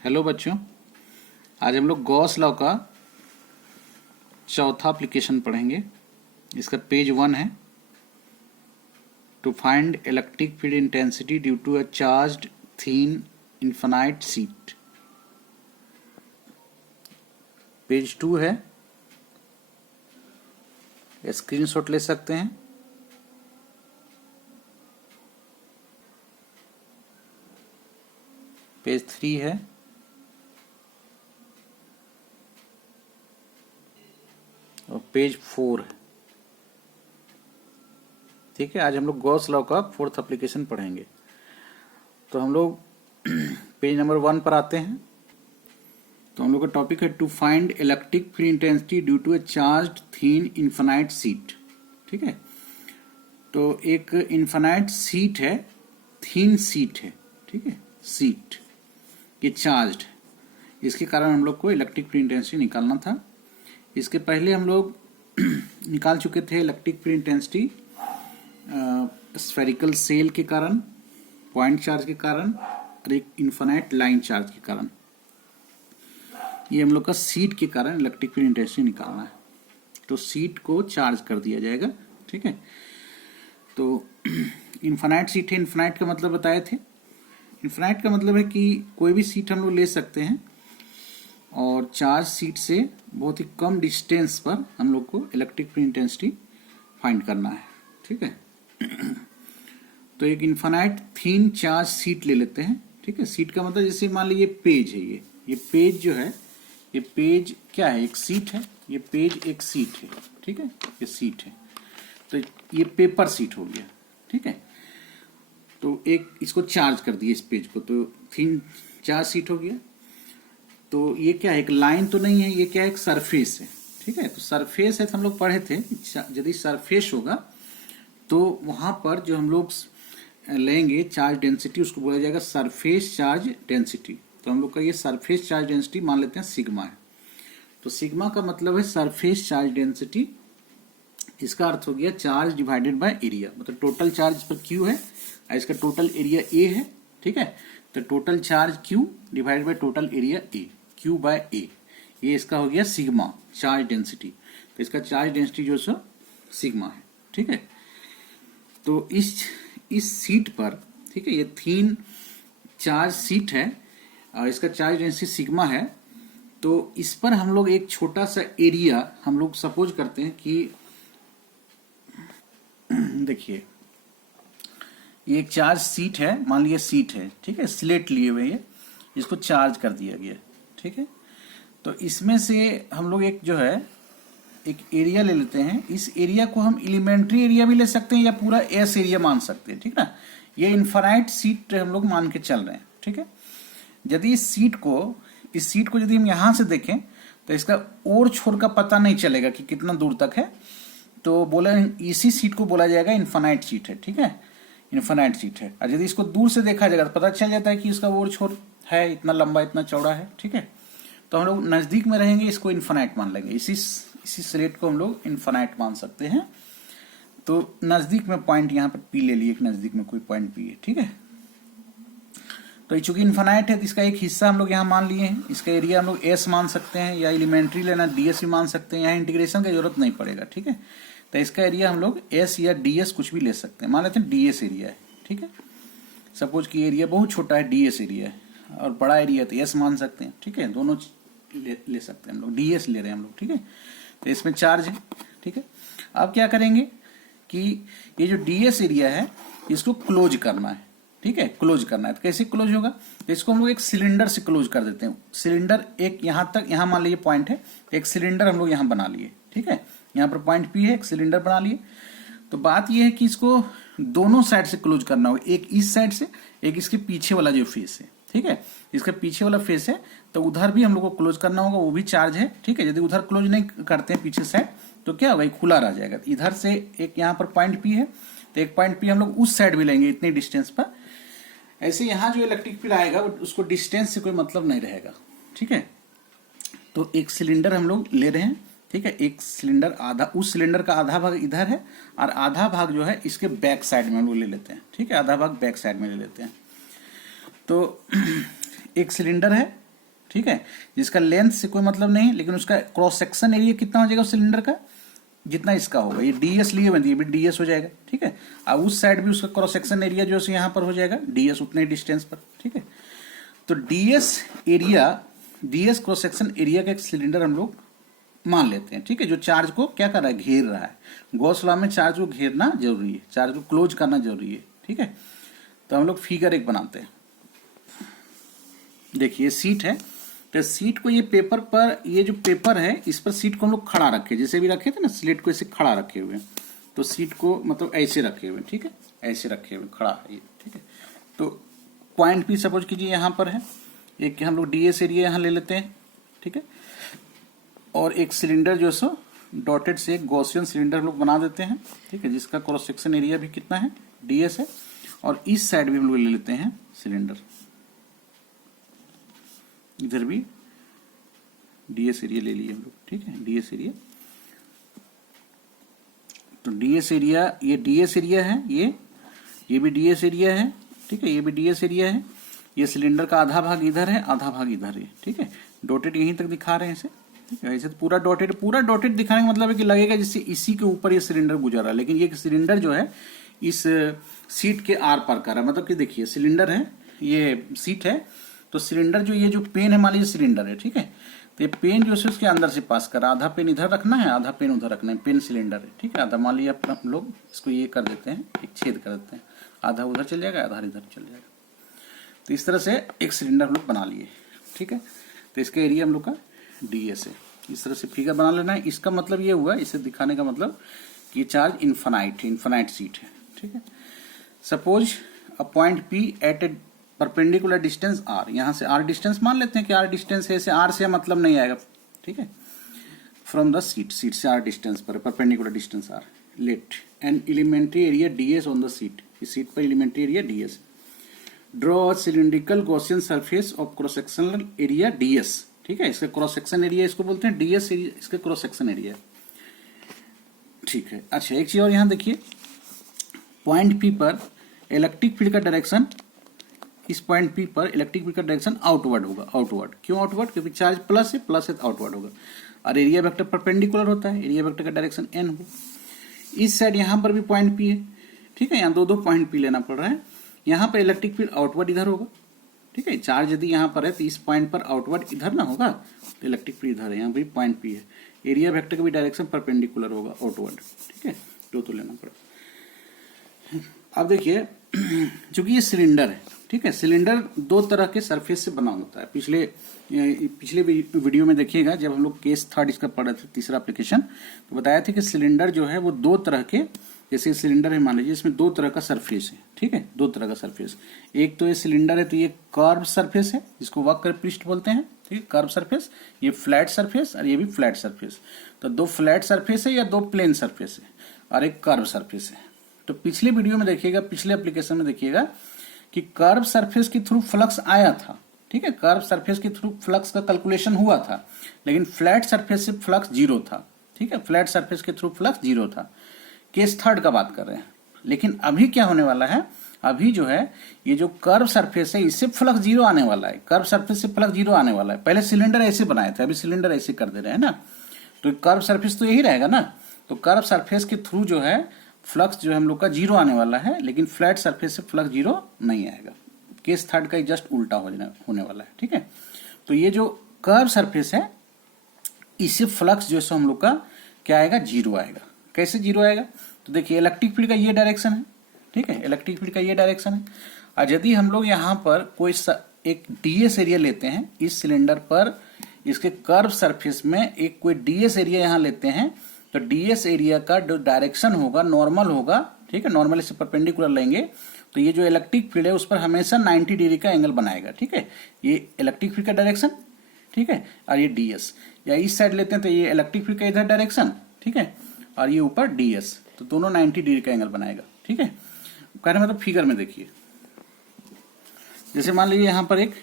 Hello बच्चों, आज हम लोग गॉस लॉ का चौथा एप्लीकेशन पढ़ेंगे। इसका पेज 1 है। To find electric field intensity due to a charged thin infinite sheet. Page 2 है, स्क्रीनशॉट ले सकते हैं। पेज 3 है, और पेज 4 है। ठीक है, आज हम लोग गॉस लॉ का फोर्थ एप्लीकेशन पढ़ेंगे। तो हम लोग पेज नंबर 1 पर आते हैं। तो हम लोग का टॉपिक है to find electric field intensity due to a charged thin infinite sheet. ठीक है, तो एक इनफाइनाइट सीट है, थीन सीट है। ठीक है, सीट ये चार्ज्ड है, इसके कारण हम लोग को इलेक्ट्रिक फील्ड इंटेंसिटी निकालना था। इसके पहले हम लोग निकाल चुके थे electric field intensity spherical shell के कारण, पॉइंट चार्ज के कारण और एक इनफाइनाइट लाइन चार्ज के कारण। ये हम लोग का सीट के कारण इलेक्ट्रिक फील्ड इंटेंसिटी निकालना है। तो सीट को चार्ज कर दिया जाएगा। ठीक है, तो इनफाइनाइट सीट है। इनफाइनाइट का मतलब बताए थे। इनफाइनाइट का मतलब है कि कोई भी सीट हम लोग ले सकते हैं और चार्ज सीट से बहुत ही कम डिस्टेंस पर हम लोग को इलेक्ट्रिक फील्ड इंटेंसिटी फाइंड करना है। ठीक है, तो एक इनफाइनाइट थीन चार्ज सीट ले लेते हैं। ठीक है, सीट का मतलब जैसे मान लीजिए पेज है, ये पेज जो है, ये पेज क्या है, एक सीट है। ये पेज एक सीट है। ठीक है, ये सीट है, तो ये पेपर सीट हो गया। ठीक है, तो एक इसको चार्ज कर दिए इस पेज को, तो थीन चार्ज सीट हो गया। तो ये क्या है, एक लाइन तो नहीं है, ये क्या है, एक सरफेस है। ठीक है, तो सरफेस है, तो हम लोग पढ़े थे यदि सरफेस होगा तो वहां पर जो हम लोग लेंगे चार्ज डेंसिटी, उसको बोला जाएगा सरफेस चार्ज डेंसिटी। तो हम लोग का ये सरफेस चार्ज डेंसिटी मान लेते हैं सिग्मा है। तो सिग्मा का मतलब है सरफेस चार्ज डेंसिटी। इसका अर्थ हो गया चार्ज डिवाइडेड बाय एरिया, मतलब टोटल चार्ज पर क्यू है और इसका टोटल एरिया ए है। ठीक है, तो total charge Q divided by total area A, Q by A, ये इसका हो गया सिग्मा चार्ज डेंसिटी। तो इसका चार्ज डेंसिटी जो है सिग्मा है। ठीक है, तो इस सीट पर, ठीक है, ये थीन चार्ज सीट है और इसका चार्ज डेंसिटी सिग्मा है। तो इस पर हम लोग एक छोटा सा एरिया हम लोग सपोज करते हैं कि देखिए ये एक चार्ज सीट है, मान लीजिए सीट है। ठीक है, स्लेट लिए हुए ये, इसको चार्ज कर दिया गया। ठीक है, तो इसमें से हम लोग एक जो है एक एरिया ले लेते हैं। इस एरिया को हम एलिमेंट्री एरिया भी ले सकते हैं या पूरा एस एरिया मान सकते हैं। ठीक ना, ये इनफाइनाइट सीट हम लोग मान के चल रहे हैं। ठीक है, यदि इस सीट को यदि हम यहां से देखें तो इसका और छोर का पता नहीं चलेगा कि कितना दूर तक है। तो बोला इसी सीट को बोला जाएगा इनफाइनाइट सीट है। ठीक है, इनफाइनाइट सीट है। और यदि इसको दूर से देखा जाएगा तो पता चल जाता है कि इसका और छोर है, इतना लंबा, इतना चौड़ा है। ठीक है, तो हम लोग नजदीक में रहेंगे, इसको इनफाइनाइट मान लेंगे। इसी स्लेट को हम लोग इनफाइनाइट मान सकते हैं। तो नजदीक में पॉइंट यहां पर पी ले लिए, एक नजदीक में कोई पॉइंट पी है। ठीक है, तो चूंकि इनफाइनाइट है तो इसका एक हिस्सा हम लोग यहां मान लिए हैं। इसका एरिया हम लोग एस मान सकते हैं या एलिमेंट्री लेना डीएस भी मान सकते हैं। यहाँ इंटीग्रेशन की जरूरत नहीं पड़ेगा। ठीक है, तो इसका एरिया हम लोग एस या डीएस कुछ भी ले सकते हैं। मान लेते हैं डीएस एरिया है। ठीक है, सपोज कि एरिया बहुत छोटा है, डीएस एरिया है, और बड़ा एरिया तो एस मान सकते हैं। ठीक है, दोनों ले सकते हैं हम लोग, डीएस ले रहे हैं हम लोग। ठीक है, तो इसमें चार्ज है। ठीक है, अब क्या करेंगे कि ये जो डीएस एरिया है इसको क्लोज करना है। ठीक है, क्लोज करना है। तो कैसे क्लोज होगा, तो इसको हम लोग एक सिलेंडर से क्लोज कर देते हैं। सिलेंडर एक यहां तक, यहां मान लीजिए पॉइंट है, एक सिलेंडर हम लोग यहां बना लिए। ठीक है, यहां पर पॉइंट पी है, एक सिलेंडर बना लिए। तो बात यह है कि इसको दोनों साइड से क्लोज करना होगा, एक इस साइड से, एक इसके पीछे वाला जो फेस है। ठीक है, इसका पीछे वाला फेस है तो उधर भी हम लोग को क्लोज करना होगा, वो भी चार्ज है। ठीक है, यदि उधर क्लोज नहीं करते हैं पीछे साइड तो क्या होगा, खुला रह जाएगा। इधर से एक यहाँ पर पॉइंट पी है तो एक पॉइंट पी हम लोग उस साइड भी लेंगे इतनी डिस्टेंस पर। ऐसे यहाँ जो इलेक्ट्रिक फील्ड आएगा उसको डिस्टेंस से कोई मतलब नहीं रहेगा। ठीक है, तो एक सिलेंडर हम लोग ले रहे हैं। ठीक है, एक सिलेंडर आधा, उस सिलेंडर का आधा भाग इधर है और आधा भाग जो है इसके बैक साइड में हम लोग ले लेते हैं। ठीक है, आधा भाग बैक साइड में ले लेते हैं। तो एक सिलेंडर है, ठीक है, जिसका लेंथ से कोई मतलब नहीं, लेकिन उसका क्रॉस सेक्शन एरिया कितना हो जाएगा उस सिलेंडर का, जितना इसका होगा। ये डीएस लिए बनती है, डीएस हो जाएगा, ठीक है। अब उस साइड भी उसका क्रॉस सेक्शन एरिया जो है यहाँ पर हो जाएगा डीएस, उतने डिस्टेंस पर, ठीक है। तो DS area, DS cross section area का एक सिलेंडर हम लोग मान लेते हैं, ठीक है, जो चार्ज को क्या कर रहा है, घेर रहा है। गॉस लॉ में चार्ज को घेरना जरूरी है, चार्ज को क्लोज करना जरूरी है, ठीक है। तो हम लोग फिगर एक बनाते हैं। देखिए सीट है, तो सीट को ये पेपर पर, ये जो पेपर है इस पर सीट को हम लोग खड़ा रखे, जैसे भी रखे थे ना, स्लेट को ऐसे खड़ा रखे हुए, तो सीट को मतलब ऐसे रखे हुए, ठीक है, ऐसे रखे हुए खड़ा है ये, ठीक है। तो पॉइंट भी सपोज कीजिए यहाँ पर है, एक हम लोग डीएस एरिया यहाँ ले लेते हैं, ठीक है। और एक सिलेंडर जो सो डॉटेड से एक गॉसियन सिलेंडर हम लोग बना देते हैं, ठीक है, जिसका क्रॉस सेक्शन एरिया भी कितना है, डीएस है। और इस साइड भी हम लोग ले लेते हैं सिलेंडर, इधर भी डीएस एरिया ले लिए हम लोग, ठीक है, डीएस एरिया। तो डीएस एरिया, ये डीएस एरिया है, ये भी डीएस एरिया है, ठीक है, ये भी डीएस एरिया है। ये सिलेंडर का आधा भाग इधर है, आधा भाग इधर है, ठीक है। डॉटेड यहीं तक दिखा रहे हैं इसे, ठीक है। ऐसे तो पूरा डॉटेड दिखाने का मतलब है कि लगेगा जैसे इसी के ऊपर ये सिलेंडर गुजर रहा है, लेकिन ये सिलेंडर जो है इस सीट के आर पार कर रहा है। मतलब कि देखिए सिलेंडर है, ये सीट है, तो सिलेंडर जो, ये जो पेन है मान लीजिए सिलेंडर है, ठीक है, तो ये पेन जो है उसके अंदर से पास कर रहा है। आधा पेन इधर रखना है, आधा पेन उधर रखना है, पेन सिलेंडर है, ठीक है। आधा मान लीजिए हम लोग इसको ये कर देते हैं, एक छेद कर देते हैं, आधा उधर चल जाएगा, आधा इधर चल जाएगा। तो इस तरह से एक सिलेंडर हम लोग बना लिए, ठीक है। तो इसका एरिया हम लोग का डीएस है। इस तरह से फिगर बना लेना है। इसका मतलब ये हुआ, इसे दिखाने का मतलब कि चार्ज इन्फानाइट है, इन्फानाइट सीट है, ठीक है। Suppose a point P at a perpendicular distance R, यहां से आर डिस्टेंस मान लेते हैं कि आर डिस्टेंस है, इसे आर से मतलब नहीं आएगा, ठीक है। फ्रॉम द सीट, सीट से आर डिस्टेंस पर, perpendicular distance R, let an elementary area dS on the sheet, इस सीट पर elementary area dS. Draw cylindrical Gaussian surface of cross sectional area dS, ठीक है। इसका क्रॉस सेक्शन एरिया इसको बोलते हैं डीएस एरिया, इसका क्रॉस सेक्शन एरिया, ठीक है। अच्छा एक चीज और यहां देखिए, पॉइंट पी पर इलेक्ट्रिक फील्ड का डायरेक्शन, इस पॉइंट पी पर इलेक्ट्रिक फील्ड का डायरेक्शन आउटवर्ड होगा। आउटवर्ड क्यों आउटवर्ड, क्योंकि चार्ज प्लस है तो आउटवर्ड होगा। और एरिया वेक्टर परपेंडिकुलर होता है, एरिया वेक्टर का डायरेक्शन एन होगा। इस साइड यहां पर भी पॉइंट पी है, ठीक है, यहाँ दो पॉइंट पी लेना पड़ रहा है। यहाँ पर इलेक्ट्रिक फील्ड आउटवर्ड इधर होगा, ठीक है। चार्ज यदि यहाँ पर है तो इस पॉइंट पर आउटवर्ड इधर ना होगा, तो इलेक्ट्रिक फील्ड इधर है, यहाँ भी पॉइंट पी है। एरिया वेक्टर का भी डायरेक्शन परपेंडिकुलर होगा आउटवर्ड, ठीक है, तो लेना पड़ेगा। अब देखिए चूंकि ये सिलेंडर है, ठीक है, सिलेंडर दो तरह के सरफेस से बना होता है। पिछले वीडियो में देखिएगा, जब हम लोग केस थर्ड इसका पढ़े थे, तीसरा एप्लीकेशन, तो बताया था कि सिलेंडर जो है वो दो तरह के, जैसे सिलेंडर है मान लीजिए, इसमें दो तरह का सरफेस है, ठीक है, दो तरह का सरफेस। एक तो ये सिलेंडर है तो ये कर्व सरफेस है, जिसको वक्र पृष्ठ बोलते हैं, ठीक है, कर्व सरफेस। ये फ्लैट सरफेस और ये भी फ्लैट सरफेस। तो दो फ्लैट सरफेस है या दो प्लेन सरफेस है, और एक कर्व सरफेस है। तो पिछले वीडियो में देखिएगा, पिछले एप्लीकेशन में देखिएगा कि कर्व सरफेस के थ्रू फ्लक्स आया था, ठीक है, कर्व सरफेस के थ्रू फ्लक्स का कैलकुलेशन हुआ था, लेकिन फ्लैट सरफेस से फ्लक्स जीरो था, ठीक है, फ्लैट सरफेस के थ्रू फ्लक्स जीरो था। केस थर्ड का बात कर रहे हैं। लेकिन अभी क्या होने वाला है, अभी जो है ये जो कर्व सरफेस है इससे फ्लक्स जीरो आने वाला है, कर्व सरफेस से फ्लक्स जीरो आने वाला है। पहले सिलेंडर ऐसे बनाए थे, अभी सिलेंडर ऐसे कर दे रहे हैं ना, तो कर्व सरफेस तो यही रहेगा ना। तो कर्व सरफेस के थ्रू जो है फ्लक्स जो है हम लोग का जीरो आने वाला है, लेकिन फ्लैट सरफेस से फ्लक्स जीरो नहीं आएगा। केस थर्ड का जस्ट उल्टा होने वाला है, ठीक है। तो ये जो कर्व सरफेस है इससे फ्लक्स जो है हम लोग का क्या आएगा, जीरो आएगा। कैसे जीरो आएगा, तो देखिए इलेक्ट्रिक फील्ड का ये डायरेक्शन है, ठीक है, इलेक्ट्रिक फील्ड का ये डायरेक्शन है। और यदि हम लोग यहाँ पर कोई एक डीएस एरिया लेते हैं, इस सिलेंडर पर इसके कर्व सरफेस में एक कोई डीएस एरिया यहाँ लेते हैं, तो डीएस एरिया का जो डायरेक्शन होगा नॉर्मल होगा, ठीक है, नॉर्मल से परपेंडिकुलर लेंगे, तो ये जो इलेक्ट्रिक फील्ड है उस पर हमेशा 90 डिग्री का एंगल बनाएगा, ठीक है। ये इलेक्ट्रिक फील्ड का डायरेक्शन, ठीक है, और ये डीएस, या इस साइड लेते हैं तो ये इलेक्ट्रिक फील्ड का इधर डायरेक्शन, ठीक है, और ये ऊपर डीएस, तो दोनों 90 डिग्री का एंगल बनाएगा, ठीक है। कहने मतलब फिगर में देखिए, जैसे मान लीजिए यहाँ पर एक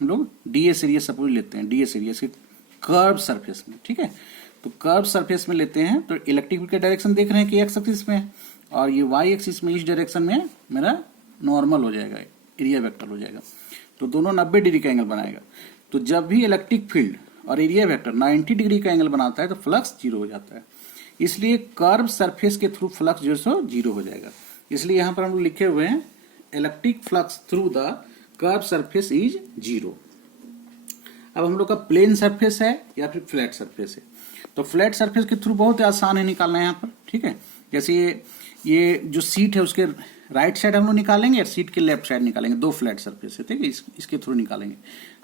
हम लोग डीएस एरिया सपोज लेते हैं, डीएस एरिया से कर्व सरफेस में, ठीक है, तो कर्व सरफेस में लेते हैं तो इलेक्ट्रिक फील्ड का डायरेक्शन देख रहे हैं कि एक्स एक्सिस में है, और ये वाई एक्सिस में इस डायरेक्शन में मेरा नॉर्मल हो जाएगा, एरिया वेक्टर हो जाएगा, तो दोनों 90 डिग्री का एंगल बनाएगा। तो जब भी इलेक्ट्रिक फील्ड और एरिया वेक्टर 90 डिग्री का एंगल बनाता है तो फ्लक्स जीरो हो जाता है, इसलिए कर्व सरफेस के थ्रू फ्लक्स जो है जीरो हो जाएगा। इसलिए यहां पर हम लोग लिखे हुए हैं electric flux through the curve surface is zero. अब हम लोग का प्लेन सरफेस है या फिर फ्लैट सरफेस है, तो फ्लैट सरफेस के थ्रू बहुत ही आसान है निकालना है यहाँ पर, ठीक है। जैसे ये जो सीट है उसके राइट साइड हम लोग निकालेंगे और सीट के लेफ्ट साइड निकालेंगे, दो फ्लैट सरफेस है, ठीक है, इसके थ्रू निकालेंगे।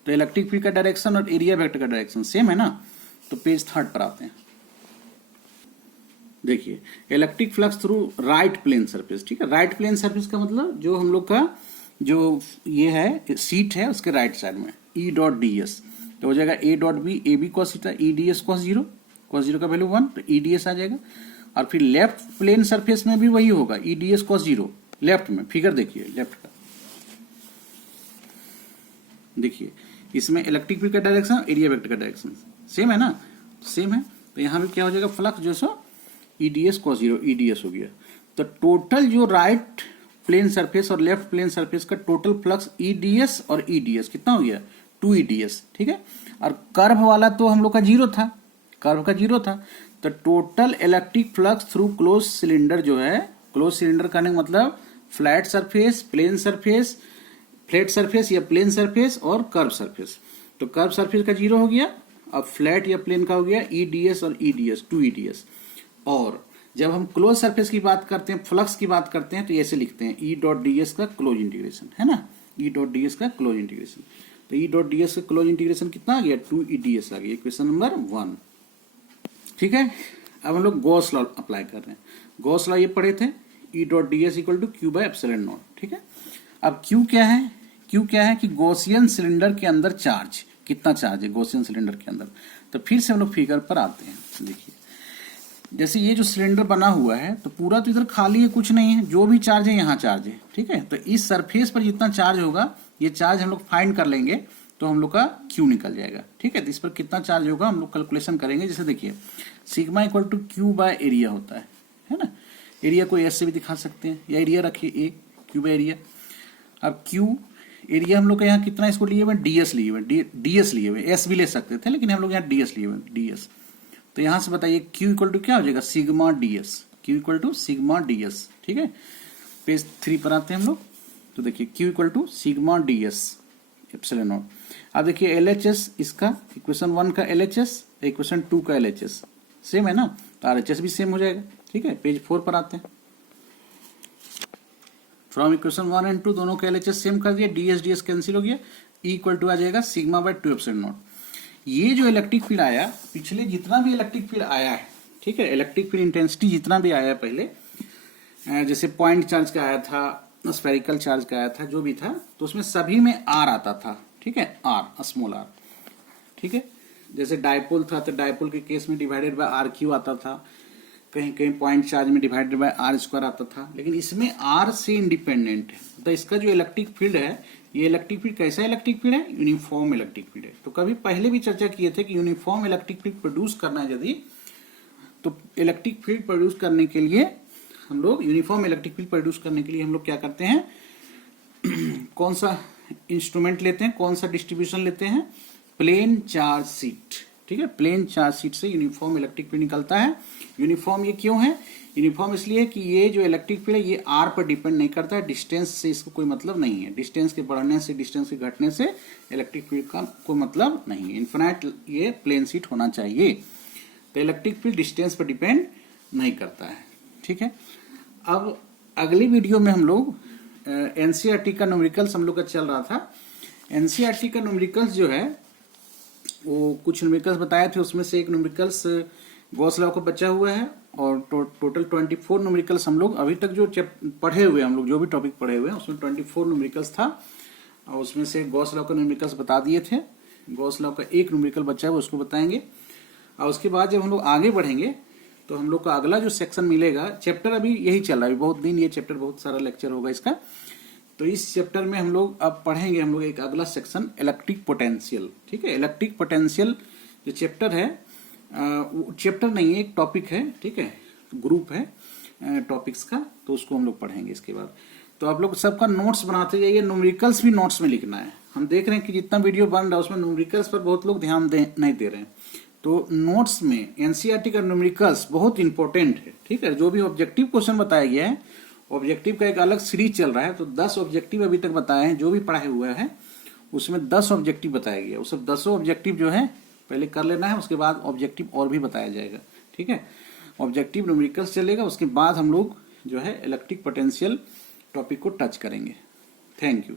तो इलेक्ट्रिक फील्ड का डायरेक्शन और एरिया वेक्टर का डायरेक्शन सेम है ना। तो पेज 3 पर आते हैं। देखिए electric flux through right plane surface, ठीक है। राइट प्लेन सरफेस का मतलब जो हम लोग का जो ये है सीट है उसके राइट साइड में ई डॉट डी एस, तो हो जाएगा A dot B, A B cos theta, E D S cos zero का वैल्यू 1, तो ई डी एस आ जाएगा। और फिर लेफ्ट प्लेन सरफेस में भी वही होगा, E D S cos zero left में। फिगर देखिए लेफ्ट का, देखिए इसमें इलेक्ट्रिक फील्ड का डायरेक्शन, एरिया वेक्टर का डायरेक्शन सेम है ना, सेम है। तो यहां भी क्या हो जाएगा, फ्लक्स जो so E D S cos zero, E D S हो गया। तो टोटल जो राइट प्लेन सरफेस और लेफ्ट प्लेन सरफेस का total flux E D S और ई डी एस कितना हो गया, 2 ई डी एस, ठीक है। और कर्व वाला तो हम लोग का जीरो था, कर्व का जीरो था। तो total electric flux through close cylinder जो है, क्लोज सिलेंडर करने का मतलब flat surface, plane surface, flat surface या प्लेन सरफेस और कर्व सरफेस। तो कर्व सरफेस का जीरो हो गया, अब फ्लैट या प्लेन का हो गया ई डी एस और E D S, 2 E D S. और जब हम क्लोज सरफेस की बात करते हैं, फ्लक्स की बात करते हैं, तो ऐसे लिखते हैं ई डॉट डी एस का क्लोज इंटीग्रेशन, है ना, ई डॉट डी एस का क्लोज इंटीग्रेशन। तो ई डॉट डी एस का क्लोज इंटीग्रेशन कितना आ गया, 2 ई डी एस आ गया, क्वेश्चन नंबर 1, ठीक है। अब हम लोग गॉस लॉ अप्लाई कर रहे हैं। गॉस लॉ ये पढ़े थे, E dot d S equal to Q by epsilon naught, ठीक है। अब क्यू क्या है, क्यू क्या है कि गॉसियन सिलेंडर के अंदर चार्ज, कितना चार्ज है गॉसियन सिलेंडर के अंदर। तो फिर से हम लोग फिगर पर आते हैं। देखिए जैसे ये जो सिलेंडर बना हुआ है तो पूरा तो इधर खाली है, कुछ नहीं है, जो भी चार्ज है यहाँ चार्ज है, ठीक है। तो इस सरफेस पर जितना चार्ज होगा ये चार्ज हम लोग फाइंड कर लेंगे तो हम लोग का क्यू निकल जाएगा, ठीक है। तो इस पर कितना चार्ज होगा हम लोग कैलकुलेशन करेंगे। जैसे देखिए sigma equal to Q by area होता है ना। एरिया को एस से भी दिखा सकते हैं, या एरिया रखिए ए, क्यू बाय एरिया। अब क्यू एरिया हम लोग का यहाँ कितना इसको लिए हुए, डीएस लिए हुए, डीएस लिए हुए, एस भी ले सकते थे लेकिन हम लोग यहाँ डीएस लिए हुए, डीएस। तो यहां से बताइए क्यू इक्वल टू क्या हो जाएगा, sigma dS, Q equal to sigma dS, ठीक है। पेज 3 पर आते हैं हम लोग। तो देखिए Q equal to sigma dS epsilon naught. अब देखिए एलएचएस, इसका इक्वेशन 1 का एलएचएस, इक्वेशन 2 का एलएचएस सेम है ना, तो आरएचएस भी सेम हो जाएगा, ठीक है। पेज 4 पर आते हैं। फ्रॉम इक्वेशन 1 एंड 2 दोनों का एलएचएस सेम कर दिया, डीएस डीएस कैंसिल हो गया, ई इक्वल टू आ जाएगा सिग्मा बाय 2 एप्सिलॉन नॉट। ये जो इलेक्ट्रिक फील्ड आया, पिछले जितना भी इलेक्ट्रिक फील्ड आया है, ठीक है, इलेक्ट्रिक फील्ड इंटेंसिटी जितना भी आया है पहले, जैसे पॉइंट चार्ज का आया था, स्फेरिकल चार्ज का आया था, जो भी था, तो उसमें सभी में आर आता था, ठीक है, आर, स्मॉल आर, ठीक है। जैसे डायपोल था तो डायपोल के केस में डिवाइडेड बाय आर क्यू आता था, कहीं कहीं पॉइंट चार्ज में डिवाइडेड बाय आर स्क्वायर आता था, लेकिन इसमें आर से इंडिपेंडेंट है। तो इसका जो इलेक्ट्रिक फील्ड है, ये इलेक्ट्रिक फील्ड कैसा इलेक्ट्रिक फील्ड है, यूनिफॉर्म इलेक्ट्रिक फील्ड है। तो कभी पहले भी चर्चा किए थे कि यूनिफॉर्म इलेक्ट्रिक फील्ड प्रोड्यूस करना है यदि, तो इलेक्ट्रिक फील्ड प्रोड्यूस करने के लिए हम लोग, यूनिफॉर्म इलेक्ट्रिक फील्ड प्रोड्यूस करने के लिए हम लोग क्या करते हैं, कौन सा इंस्ट्रूमेंट लेते हैं, कौन सा डिस्ट्रीब्यूशन लेते हैं, प्लेन चार्ज सीट, ठीक है। प्लेन चार्ज सीट से यूनिफॉर्म इलेक्ट्रिक फील्ड निकलता है। यूनिफॉर्म ये क्यों है, यूनिफॉर्म इसलिए कि ये जो इलेक्ट्रिक फील्ड है ये आर पर डिपेंड नहीं करता है, डिस्टेंस से इसको कोई मतलब नहीं है, डिस्टेंस के बढ़ने से, डिस्टेंस के घटने से इलेक्ट्रिक फील्ड का कोई मतलब नहीं है, इन्फिनाइट ये प्लेन सीट होना चाहिए। तो इलेक्ट्रिक फील्ड डिस्टेंस पर डिपेंड नहीं करता है, ठीक है। अब अगली वीडियो में हम लोग एनसीईआरटी का न्यूमेरिकल्स हम लोग का चल रहा था। एनसीईआरटी का न्यूमेरिकल्स जो है वो कुछ न्यूमेरिकल्स बताए थे, उसमें से एक न्यूमेरिकल्स गॉस लॉ का बचा हुआ है, और टोटल 24 न्यूमेरिकल्स हम लोग अभी तक जो पढ़े हुए, हम लोग जो भी टॉपिक पढ़े हुए हैं उसमें 24 न्यूमेरिकल्स था, और उसमें से गॉस लॉ का न्यूमेरिकल्स बता दिए थे। गॉस लॉ का एक न्यूमेरिकल बचा है, वो उसको बताएंगे। और उसके बाद जब हम लोग आगे बढ़ेंगे तो हम लोग का अगला जो सेक्शन मिलेगा, चैप्टर अभी यही चल रहा है, बहुत दिन ये चैप्टर, बहुत सारा लेक्चर होगा इसका। तो इस चैप्टर में हम लोग अब पढ़ेंगे, हम लोग एक अगला सेक्शन इलेक्ट्रिक पोटेंशियल, ठीक है। इलेक्ट्रिक पोटेंशियल जो चैप्टर है, चैप्टर नहीं है, एक टॉपिक है, ठीक है, ग्रुप है टॉपिक्स का, तो उसको हम लोग पढ़ेंगे इसके बाद। तो आप लोग सबका नोट्स बनाते जाइए, न्यूमेरिकल्स भी नोट्स में लिखना है, हम देख रहे हैं कि जितना वीडियो बन रहा है उसमें न्यूमेरिकल्स पर बहुत लोग ध्यान नहीं दे रहे हैं। तो नोट्स में एनसीईआरटी का न्यूमेरिकल्स बहुत इंपॉर्टेंट है, ठीक है। जो भी ऑब्जेक्टिव क्वेश्चन बताया गया है, ऑब्जेक्टिव का एक अलग सीरीज चल रहा है, तो 10 ऑब्जेक्टिव अभी तक बताए हैं। जो भी पढ़ाया हुआ है उसमें 10 ऑब्जेक्टिव बताया गया, उस सब 10 ऑब्जेक्टिव जो है पहले कर लेना है, उसके बाद ऑब्जेक्टिव और भी बताया जाएगा, ठीक है। ऑब्जेक्टिव न्यूमेरिकल्स चलेगा, उसके बाद हम लोग जो है इलेक्ट्रिक पोटेंशियल टॉपिक को टच करेंगे। Thank you.